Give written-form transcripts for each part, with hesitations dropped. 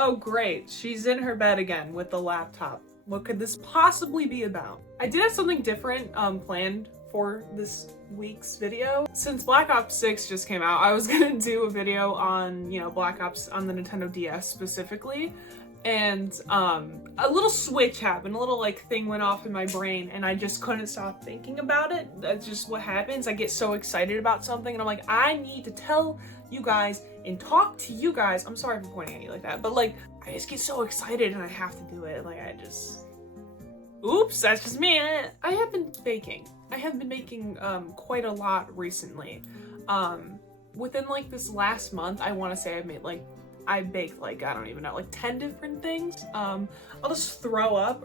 Oh great, she's in her bed again with the laptop. What could this possibly be about? I did have something different planned for this week's video. Since Black Ops 6 just came out, I was gonna do a video on, you know, Black Ops on the Nintendo DS specifically. And a little switch happened, a little like thing went off in my brain and I just couldn't stop thinking about it. That's just what happens. I get so excited about something and I'm like, I need to tell you guys and talk to you guys. I'm sorry for pointing at you like that, but like, I just get so excited and I have to do it. Like oops, that's just me. I have been baking. I have been making quite a lot recently. Within like this last month, I want to say I baked like, I don't even know, like 10 different things. I'll just throw up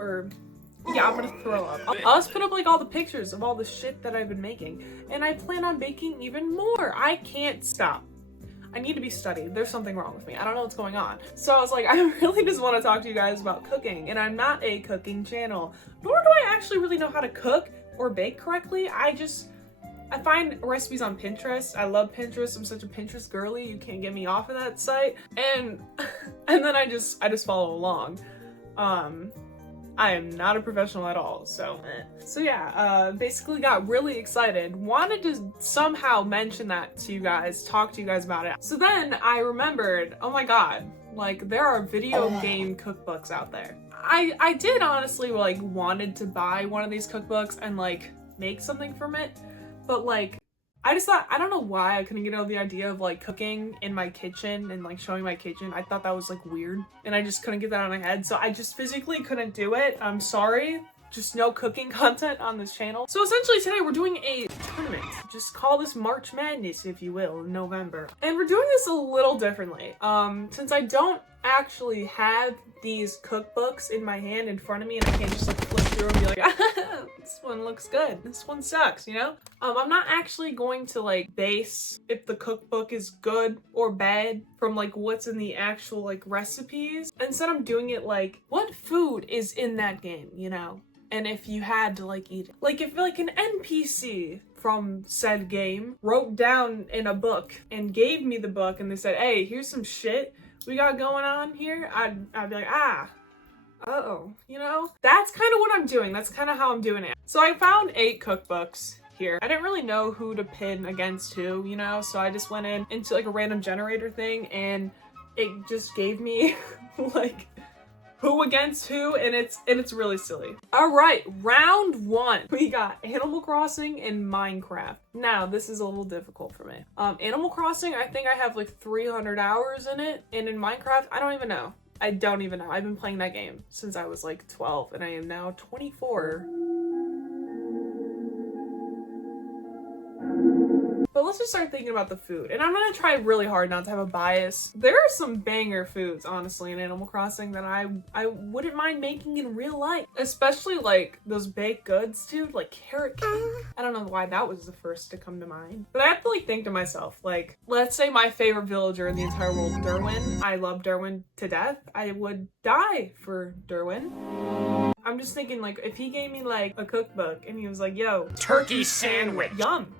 yeah, I'm gonna throw up. I'll just put up like all the pictures of all the shit that I've been making. And I plan on baking even more. I can't stop. I need to be studied. There's something wrong with me. I don't know what's going on. So I was like, I really just want to talk to you guys about cooking, and I'm not a cooking channel, nor do I actually really know how to cook or bake correctly. I find recipes on Pinterest. I love Pinterest. I'm such a Pinterest girly. You can't get me off of that site. And then I just follow along. I am not a professional at all, so yeah, basically got really excited, wanted to somehow mention that to you guys, talk to you guys about it. So then I remembered, oh my god, like there are video game cookbooks out there. I did honestly like wanted to buy one of these cookbooks and like make something from it, but like I just thought, I don't know why I couldn't get over the idea of like cooking in my kitchen and like showing my kitchen. I thought that was like weird and I just couldn't get that out of my head. So I just physically couldn't do it. I'm sorry. Just no cooking content on this channel. So essentially today we're doing a tournament. Just call this March Madness, if you will, in November. And we're doing this a little differently. Since I don't actually have these cookbooks in my hand in front of me and I can't just like flip through and be like, ah, this one looks good, this one sucks, you know? I'm not actually going to like base if the cookbook is good or bad from like what's in the actual like recipes. Instead I'm doing it like, what food is in that game, you know? And if you had to like eat it. Like if like an NPC from said game wrote down in a book and gave me the book and they said, hey, here's some shit we got going on here, I'd be like, uh-oh, you know? That's kind of what I'm doing. That's kind of how I'm doing it. So I found 8 cookbooks here. I didn't really know who to pin against who, you know? So I just went into like a random generator thing and it just gave me like who against who, and it's really silly. All right, round 1. We got Animal Crossing and Minecraft. Now, this is a little difficult for me. Animal Crossing, I think I have like 300 hours in it, and in Minecraft, I don't even know. I've been playing that game since I was like 12, and I am now 24. But let's just start thinking about the food. And I'm gonna try really hard not to have a bias. There are some banger foods, honestly, in Animal Crossing that I wouldn't mind making in real life. Especially like those baked goods, dude, like carrot cake. I don't know why that was the first to come to mind. But I have to like think to myself, like, let's say my favorite villager in the entire world, Derwin. I love Derwin to death. I would die for Derwin. I'm just thinking like, if he gave me like a cookbook and he was like, yo, turkey sandwich. Yum,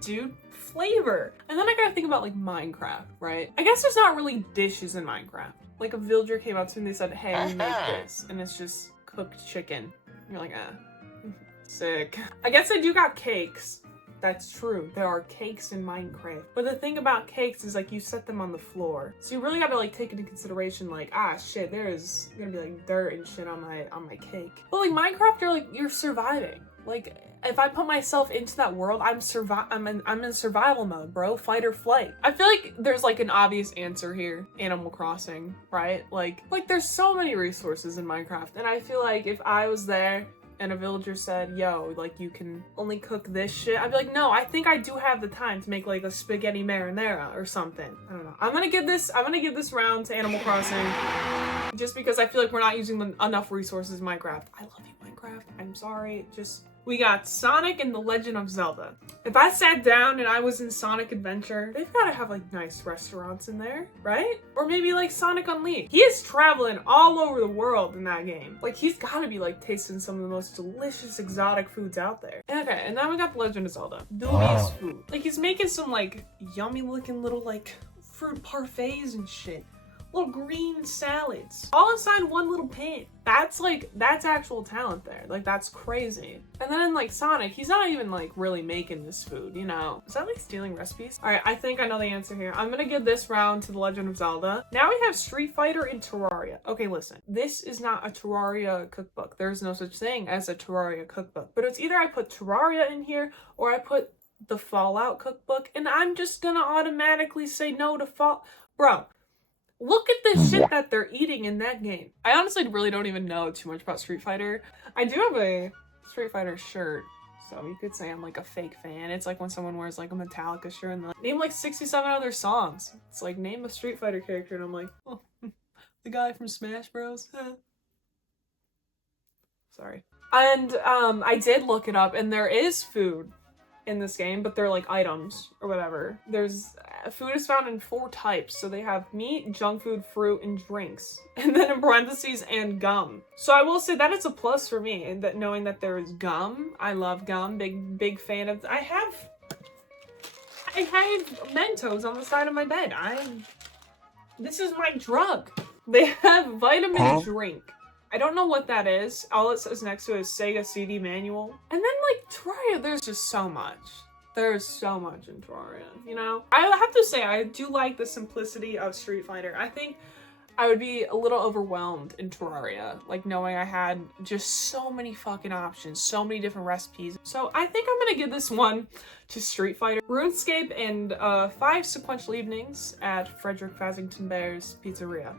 dude. Flavor. And then I gotta think about like Minecraft, right? I guess there's not really dishes in Minecraft. Like a villager came up to me and they said, hey, we make this. And it's just cooked chicken. And you're like, sick. I guess I do got cakes. That's true. There are cakes in Minecraft. But the thing about cakes is like you set them on the floor. So you really gotta like take into consideration like, shit, there's gonna be like dirt and shit on my cake. But like Minecraft, you're surviving. Like if I put myself into that world, I'm in survival mode, bro. Fight or flight. I feel like there's like an obvious answer here. Animal Crossing, right? Like there's so many resources in Minecraft. And I feel like if I was there and a villager said, yo, like you can only cook this shit, I'd be like, no, I think I do have the time to make like a spaghetti marinara or something. I don't know. I'm gonna give this round to Animal Crossing just because I feel like we're not using enough resources in Minecraft. I love you, Minecraft. I'm sorry. We got Sonic and The Legend of Zelda. If I sat down and I was in Sonic Adventure, they've gotta have like nice restaurants in there, right? Or maybe like Sonic Unleashed. He is traveling all over the world in that game. Like he's gotta be like tasting some of the most delicious exotic foods out there. Okay, and then we got The Legend of Zelda. Doobie's food. Like he's making some like yummy looking little like fruit parfaits and shit. little green salads, all inside one little pan. That's actual talent there. Like, that's crazy. And then in like Sonic, he's not even like really making this food, you know? Is that like stealing recipes? All right, I think I know the answer here. I'm gonna give this round to The Legend of Zelda. Now we have Street Fighter and Terraria. Okay, listen, this is not a Terraria cookbook. There's no such thing as a Terraria cookbook, but it's either I put Terraria in here or I put the Fallout cookbook, and I'm just gonna automatically say no to Bro, look at the shit that they're eating in that game. I honestly really don't even know too much about Street Fighter. I do have a Street Fighter shirt, so you could say I'm like a fake fan. It's like when someone wears like a Metallica shirt and they're like, name like 67 other songs. It's like, name a Street Fighter character, and I'm like, oh, the guy from Smash Bros. Sorry. And I did look it up, and there is food in this game, but they're like items or whatever. There's food is found in 4 types. So they have meat, junk food, fruit, and drinks. And then in parentheses, and gum. So I will say that is a plus for me, and that knowing that there is gum. I love gum. Big fan of. I have Mentos on the side of my bed. This is my drug. They have vitamin drink. I don't know what that is. All it says next to it is Sega CD manual. And then like Terraria, there's just so much. There's so much in Terraria, you know? I have to say, I do like the simplicity of Street Fighter. I think I would be a little overwhelmed in Terraria, like knowing I had just so many fucking options, so many different recipes. So I think I'm gonna give this one to Street Fighter. RuneScape and 5 sequential evenings at Frederick Fazington Bear's Pizzeria,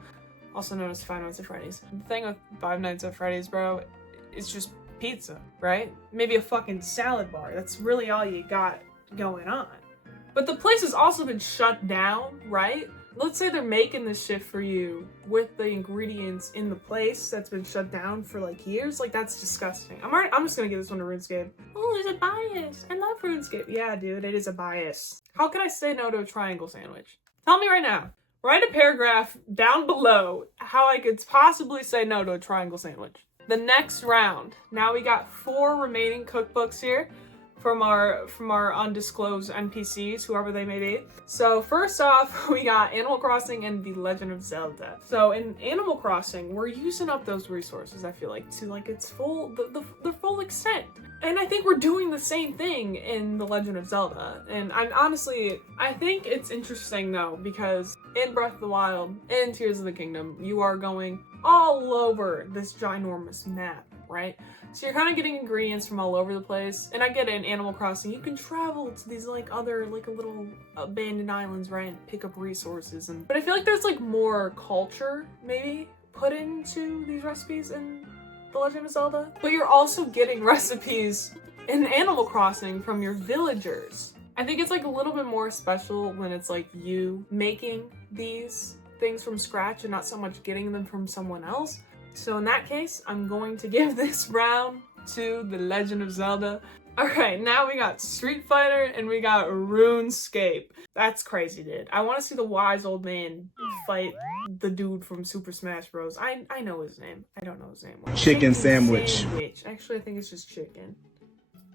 also known as Five Nights at Freddy's. The thing with Five Nights at Freddy's, bro, is just pizza, right? Maybe a fucking salad bar. That's really all you got going on. But the place has also been shut down, right? Let's say they're making this shit for you with the ingredients in the place that's been shut down for like years. Like, that's disgusting. I'm just gonna give this one to RuneScape. Oh, there's a bias. I love RuneScape. Yeah, dude, it is a bias. How can I say no to a triangle sandwich? Tell me right now. Write a paragraph down below how I could possibly say no to a triangle sandwich. The next round. Now we got 4 remaining cookbooks here from our undisclosed NPCs, whoever they may be. So first off, we got Animal Crossing and The Legend of Zelda. So in Animal Crossing, we're using up those resources, I feel like, to like its full, the full extent. And I think we're doing the same thing in The Legend of Zelda. And I think it's interesting though, because in Breath of the Wild and Tears of the Kingdom, you are going all over this ginormous map, right? So you're kind of getting ingredients from all over the place. And I get it, in Animal Crossing, you can travel to these like other, like a little abandoned islands, right? And pick up resources. But I feel like there's like more culture, maybe, put into these recipes in The Legend of Zelda. But you're also getting recipes in Animal Crossing from your villagers. I think it's like a little bit more special when it's like you making these things from scratch and not so much getting them from someone else. So in that case, I'm going to give this round to The Legend of Zelda. Alright, now we got Street Fighter and we got RuneScape. That's crazy, dude. I want to see the wise old man fight the dude from Super Smash Bros. I know his name. I don't know his name. Chicken sandwich. Actually, I think it's just chicken.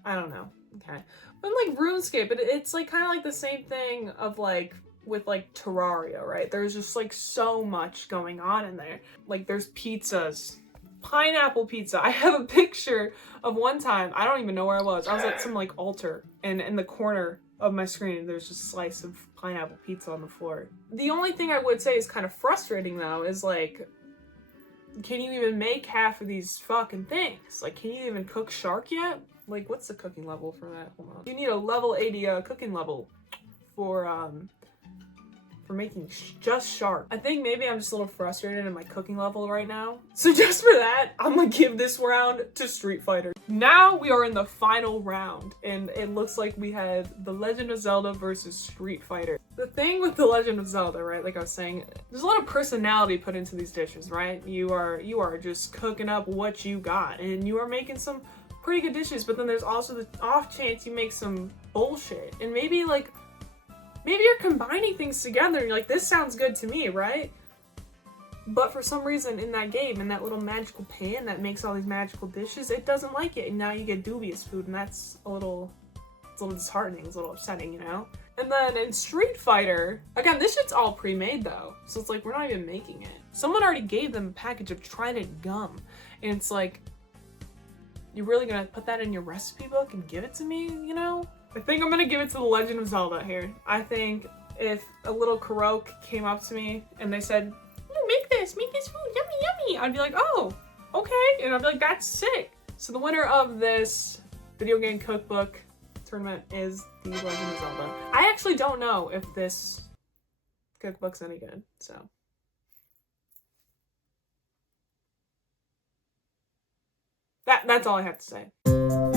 I don't know. Okay. But like RuneScape, it's like kind of like the same thing of like with like Terraria, right? There's just like so much going on in there. Like there's pizzas, pineapple pizza. I have a picture of one time, I don't even know where I was at some like altar, and in the corner of my screen there's just a slice of pineapple pizza on the floor. The only thing I would say is kind of frustrating though is like, can you even make half of these fucking things? Like, can you even cook shark yet? Like, what's the cooking level for that? Hold on. You need a level 80 cooking level for making just shark. I think maybe I'm just a little frustrated in my cooking level right now. So just for that, I'm gonna give this round to Street Fighter. Now we are in the final round, and it looks like we have The Legend of Zelda versus Street Fighter. The thing with The Legend of Zelda, right, like I was saying, there's a lot of personality put into these dishes, right? You are just cooking up what you got, and you are making some pretty good dishes, but then there's also the off chance you make some bullshit, and maybe you're combining things together and you're like, this sounds good to me, right? But for some reason in that game, in that little magical pan that makes all these magical dishes, it doesn't like it, and now you get dubious food, and that's it's a little disheartening, it's a little upsetting, you know? And then in Street Fighter, again, this shit's all pre-made though. So it's like, we're not even making it. Someone already gave them a package of Trident gum. And it's like, you're really gonna put that in your recipe book and give it to me, you know? I think I'm gonna give it to The Legend of Zelda here. I think if a little Karoke came up to me and they said, oh, make this food, yummy, yummy. I'd be like, oh, okay. And I'd be like, that's sick. So the winner of this video game cookbook tournament is The Legend of Zelda. I actually don't know if this cookbook's any good, so. That's all I have to say.